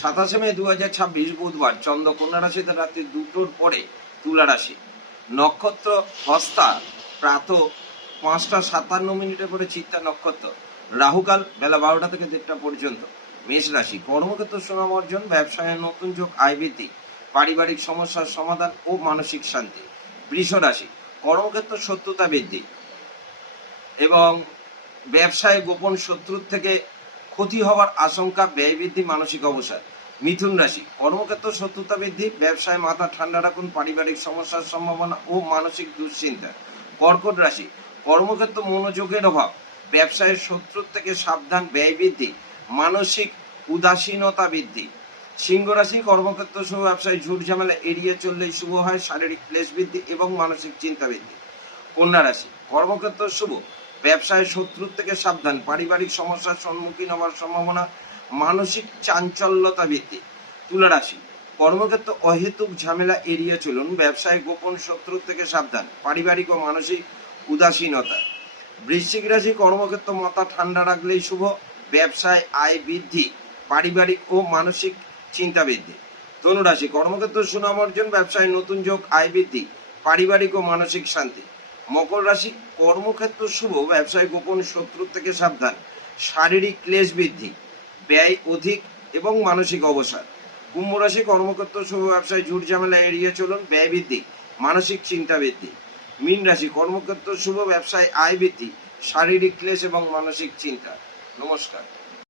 27 মে 2026 বুধবার চন্দ্র কন্যা রাশিতে রাত্রি 2টোর পরে তুলা রাশি, নক্ষত্র হস্তা প্রাত 5টা 57 মিনিটে পরে চিত্তা নক্ষত্র, রাহুকাল বেলা 12টা থেকে 1টা পর্যন্ত। মেষ রাশি, কর্মক্ষেত্র সুনাম অর্জন, ব্যবসায় নতুন যোগ, আয় বৃদ্ধি, পারিবারিক সমস্যার সমাধান ও মানসিক শান্তি। বৃষ রাশি, কর্মক্ষেত্র শত্রুতা বৃদ্ধি এবং ব্যবসায় গোপন শত্রুর থেকে ক্ষতি হওয়ার আশঙ্কা, ব্যয় বৃদ্ধি, মানসিক অবসাদ। মিথুন রাশি, কর্মক্ষেত্র শত্রুতা বৃদ্ধি, ব্যবসায় মাথা ঠান্ডা রাখুন, পারিবারিক সমস্যার সম্ভাবনা ও মানসিক দুশ্চিন্তা। কর্কট রাশি, কর্মক্ষেত্র মনোযোগের অভাব, ব্যবসায় শত্রুর থেকে সাবধান, ব্যয় বৃদ্ধি, মানসিক উদাসীনতা বৃদ্ধি। সিংহ রাশি, কর্মক্ষেত্র শুভ, ব্যবসায় ঝুট ঝামেলা এড়িয়ে চললেই শুভ হয়, শারীরিক ক্লেশ বৃদ্ধি এবং মানসিক চিন্তা বৃদ্ধি। কন্যা রাশি, কর্মক্ষেত্র শুভ, ব্যবসায় শত্রুর থেকে সাবধান, পারিবারিক সমস্যার সম্মুখীন হওয়ার সম্ভাবনা, মানসিক চাঞ্চল্যতা বৃদ্ধি। তুলা রাশি, কর্মক্ষেত্র অহেতুক ঝামেলা এড়িয়ে চলুন, ব্যবসায় গোপন শত্রুর থেকে সাবধান, পারিবারিক ও মানসিক উদাসীনতা। বৃশ্চিক রাশি, কর্মক্ষেত্র মাথা ঠান্ডা রাখলেই শুভ, ব্যবসায় আয় বৃদ্ধি, পারিবারিক ও মানসিক চিন্তা বৃদ্ধি। ধনু রাশি, কর্মক্ষেত্র সুনাম অর্জন, ব্যবসায় নতুন যোগ, আয় বৃদ্ধি, পারিবারিক ও মানসিক শান্তি। মকর রাশি, কর্মক্ষেত্র শুভ, ব্যবসায় গোপন শত্রুর থেকে সাবধান, শারীরিক ক্লেশ বৃদ্ধি, ব্যয় অধিক এবং মানসিক অবসাদ। কুম্ভ রাশি, কর্মক্ষেত্র শুভ, ব্যবসায় ঝুট ঝামেলা এড়িয়ে চলুন, ব্যয় বৃদ্ধি, মানসিক চিন্তা বৃদ্ধি। মীন রাশি, কর্মক্ষেত্র শুভ, ব্যবসায় আয় বৃদ্ধি, শারীরিক ক্লেশ এবং মানসিক চিন্তা। নমস্কার।